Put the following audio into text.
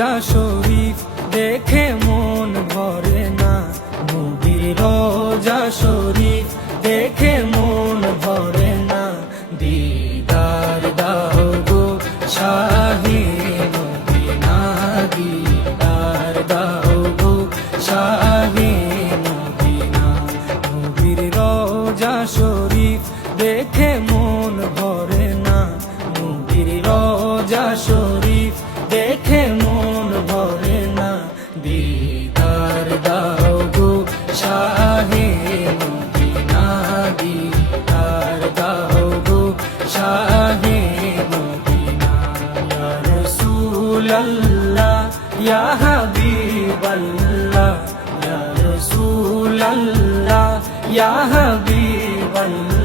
রোজা শরীফ দেখে মন ভরে না, নবীর রোজা শরীফ দেখে মন ভরে না। দিদার দাও গো শাহে মদিনা, দিদার দাও গো শাহে মদিনা। নবীর রোজা শরীফ দেখে মন ভরে না, নবীর রোজা শরীফ দেখে মন ভরে না। দিদার দাও গো শাহে মদিনা, দিদার দাও গো শাহে মদিনা। ইয়া রাসূলাল্লাহ ইয়া হাবিবাল্লাহ, ইয়া রাসূলাল্লাহ ইয়া হাবিবাল্লাহ।